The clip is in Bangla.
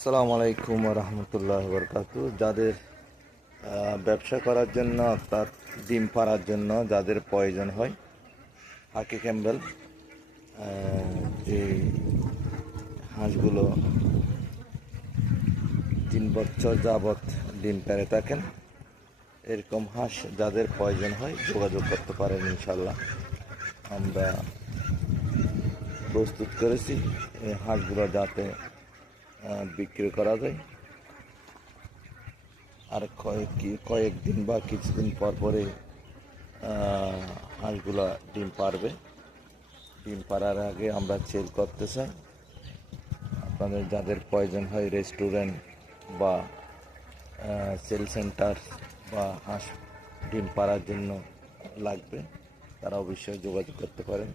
আসসালামু আলাইকুম রহমতুল্লাহ বরকাতু। যাদের ব্যবসা করার জন্য অর্থাৎ ডিম পাড়ার জন্য যাদের প্রয়োজন হয়, হাকি ক্যাম্বেল এই হাঁসগুলো 3 বছর যাবৎ ডিম পেড়ে থাকেন। এরকম হাঁস যাদের প্রয়োজন হয় যোগাযোগ করতে পারেন। ইনশাল্লাহ আমরা প্রস্তুত করেছি এই হাঁসগুলো যাতে বিক্রি করা যায়। আর কয়েকদিন বা কিছুদিন পর পরে হাঁসগুলা ডিম পারবে। ডিম পাড়ার আগে আমরা সেল করতে চাই। আপনাদের যাদের প্রয়োজন হয় রেস্টুরেন্ট বা সেল সেন্টার বা হাঁস ডিম পাড়ার জন্য লাগবে, তারা অবশ্যই যোগাযোগ করতে পারেন।